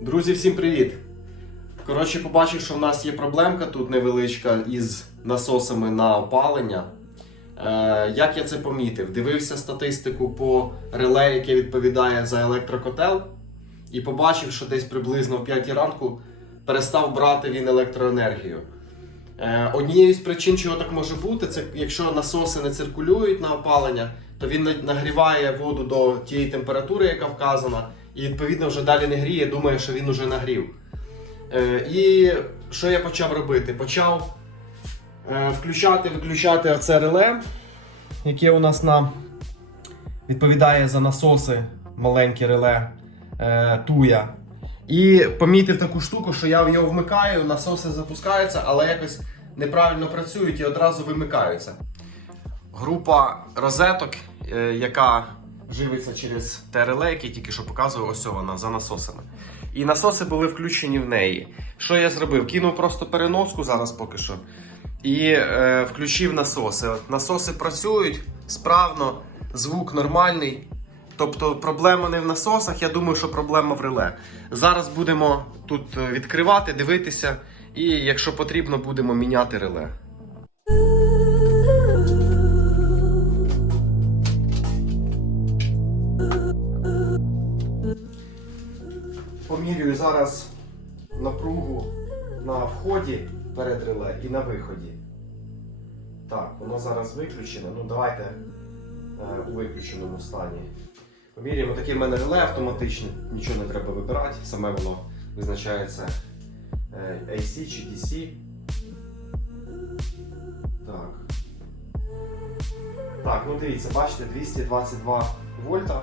Друзі, всім привіт! Коротше, побачив, що в нас є проблемка тут невеличка із насосами на опалення. Е, як я це помітив? Дивився статистику по реле, яке відповідає за електрокотел, і побачив, що десь приблизно о 5 ранку перестав брати він електроенергію. Е, однією з причин, чого так може бути, це якщо насоси не циркулюють на опалення, то він нагріває воду до тієї температури, яка вказана, і відповідно вже далі не гріє, думає, що він уже нагрів. Е, і що я почав робити? Почав е, включати, виключати оце реле, яке у нас на відповідає за насоси, маленьке реле е, туя. І помітив таку штуку, що я його вмикаю, насоси запускаються, але якось неправильно працюють і одразу вимикаються. Група розеток, яка живиться через те реле, яке тільки що показував, ось вона за насосами. І насоси були включені в неї. Що я зробив? Кинув просто переноску зараз поки що. І е, включив насоси. Насоси працюють справно, звук нормальний. Тобто проблема не в насосах, я думаю, що проблема в реле. Зараз будемо тут е, відкривати, дивитися, і якщо потрібно, будемо міняти реле. Помірюю зараз напругу на вході перед реле і на виході. Так, воно зараз виключене. Ну, давайте е, у виключеному стані. Поміряємо таке в мене реле автоматичне, нічого не треба вибирати, саме воно визначається е, AC чи DC. Так. Так, ну дивіться, бачите, 222 вольта.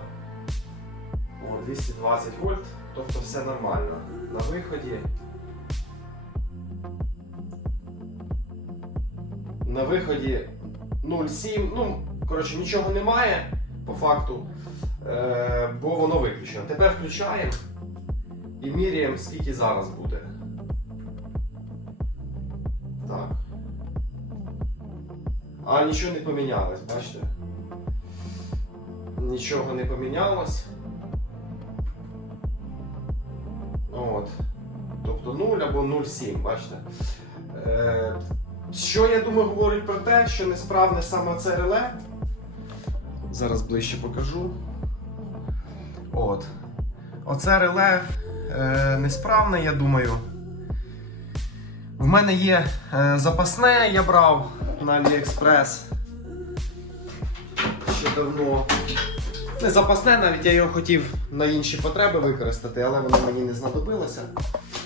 О, 220 вольт, тобто все нормально. На виході. На виході 0,7. Ну, коротше, нічого немає по факту, е, бо воно виключено. Тепер включаємо і міряємо, скільки зараз буде. Так. А нічого не помінялось, бачите? Нічого не помінялось. От. Тобто 0 або 0,7, бачите. Е, що я думаю говорить про те, що несправне саме це реле. Зараз ближче покажу. От. Оце реле е, несправне, я думаю. В мене є е, запасне, я брав на AliExpress ще давно. Не запасне, навіть я його хотів на інші потреби використати, але воно мені не знадобилося.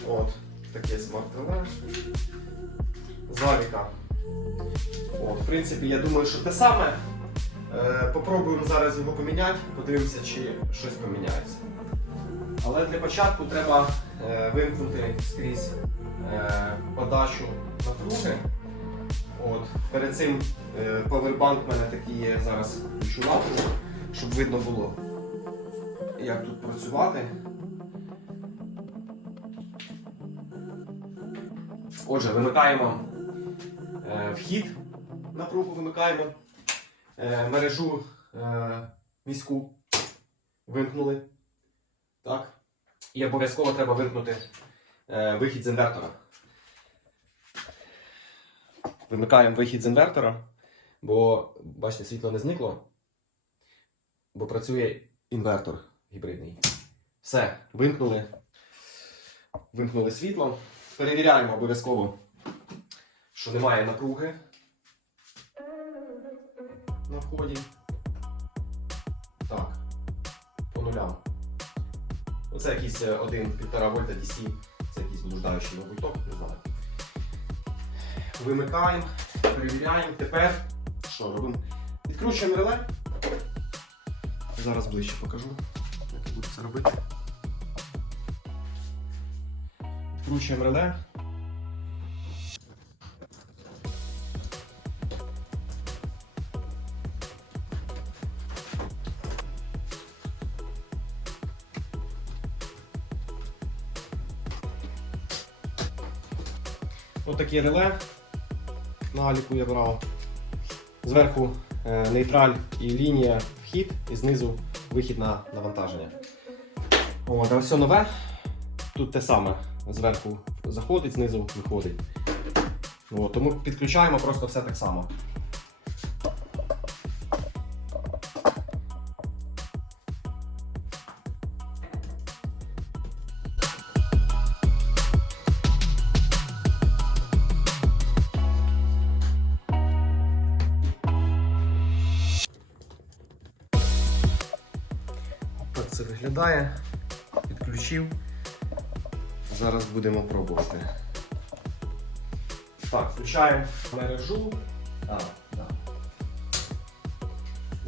От, таке смарт-реле. Завіка. От, в принципі, я думаю, що те саме. Е, попробуємо зараз його поміняти, подивимося, чи щось поміняється. Але для початку треба е, вимкнути скрізь е, подачу напруги. От. Перед цим е, повербанк в мене такий є зараз ключова, щоб видно було, як тут працювати. Отже, вимикаємо е, вхід, напругу вимикаємо, е, мережу е, міську вимкнули. Так. І обов'язково треба вимкнути вихід з інвертора. Вимикаємо вихід з інвертора, бо, бачите, світло не зникло, бо працює інвертор гібридний. Все, вимкнули. Вимкнули світло. Перевіряємо обов'язково, що немає напруги на вході. Так, по нулям. Оце якийсь е, 1,5 вольта DC, це якийсь блуждаючий мабуть, ток, не знаю. Вимикаємо, перевіряємо. Тепер що робимо? Відкручуємо реле. Зараз ближче покажу, як я буду це робити. Відкручуємо реле. Ось таке реле. На аліку я брав. Зверху е, нейтраль і лінія вхід, і знизу вихід на навантаження. От, а все нове. тут те саме. Зверху заходить, знизу виходить. От, тому підключаємо просто все так само. Виглядає. Підключив. Зараз будемо пробувати. Так, включаємо мережу. А, да.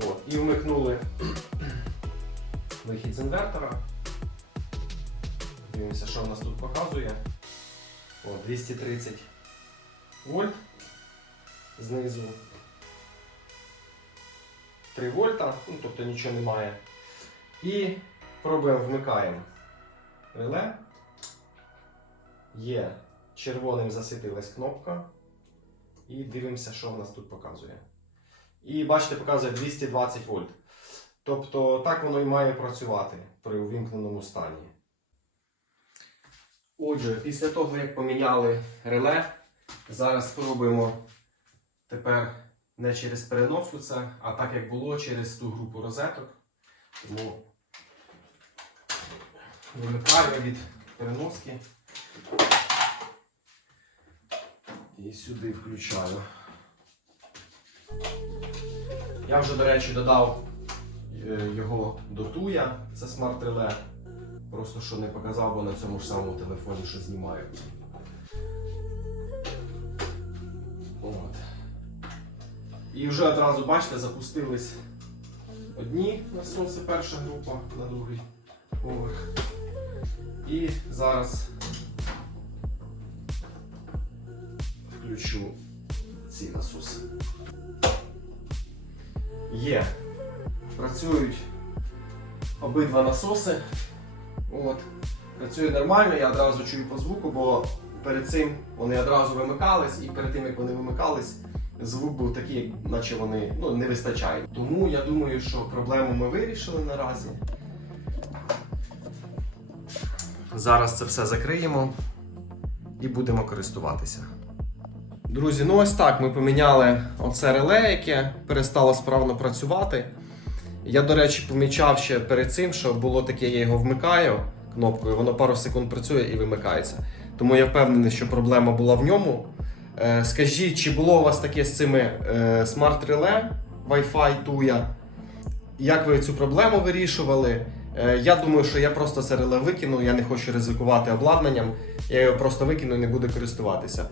От, і вмикнули вихід з інвертора. Дивимося, що в нас тут показує. О, 230 вольт знизу. 3 вольта, ну, тобто нічого немає. І пробуємо вмикаємо реле. Є червоним засвітилась кнопка. І дивимося, що в нас тут показує. І бачите, показує 220 вольт. Тобто так воно і має працювати при увімкненому стані. Отже, після того, як поміняли реле, зараз спробуємо тепер не через переноску це, а так як було через ту групу розеток. Тому вимикаю від переноски. І сюди включаю. Я вже, до речі, додав е, його до туя, це смарт реле. Просто що не показав, бо на цьому ж самому телефоні що знімаю. От. І вже одразу, бачите, запустились одні насоси, перша група на другий поверх. І зараз включу ці насоси. Є. Працюють обидва насоси. От. Працює нормально, я одразу чую по звуку, бо перед цим вони одразу вимикались, і перед тим як вони вимикались, звук був такий, наче вони ну, не вистачають. Тому я думаю, що проблему ми вирішили наразі. Зараз це все закриємо і будемо користуватися. Друзі, ну ось так ми поміняли оце реле, яке перестало справно працювати. Я, до речі, помічав ще перед цим, що було таке, я його вмикаю кнопкою, воно пару секунд працює і вимикається. Тому я впевнений, що проблема була в ньому. Е, Скажіть, чи було у вас таке з цими е, смарт-реле Wi-Fi Tuya? Як ви цю проблему вирішували? Е, Я думаю, що я просто це реле викину, я не хочу ризикувати обладнанням, я його просто викину і не буду користуватися.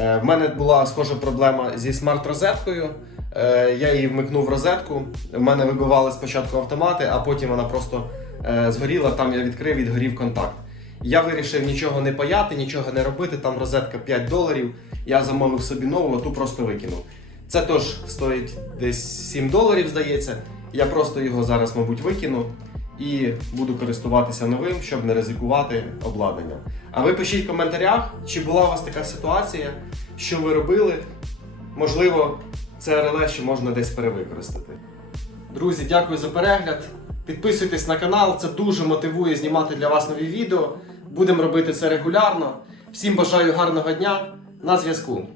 Е, В мене була схожа проблема зі смарт-розеткою. Е, Я її вмикнув в розетку. В мене вибивали спочатку автомати, а потім вона просто згоріла. Там я відкрив, і відгорів контакт. Я вирішив нічого не паяти, нічого не робити. Там розетка 5 доларів. Я замовив собі нову, а ту просто викинув. Це теж стоїть десь 7 доларів, здається. Я просто його зараз, мабуть, викину і буду користуватися новим, щоб не ризикувати обладнанням. А ви пишіть в коментарях, чи була у вас така ситуація, що ви робили. Можливо, це реле ще можна десь перевикористати. Друзі, дякую за перегляд. Підписуйтесь на канал, це дуже мотивує знімати для вас нові відео. Будемо робити це регулярно. Всім бажаю гарного дня. На зв'язку.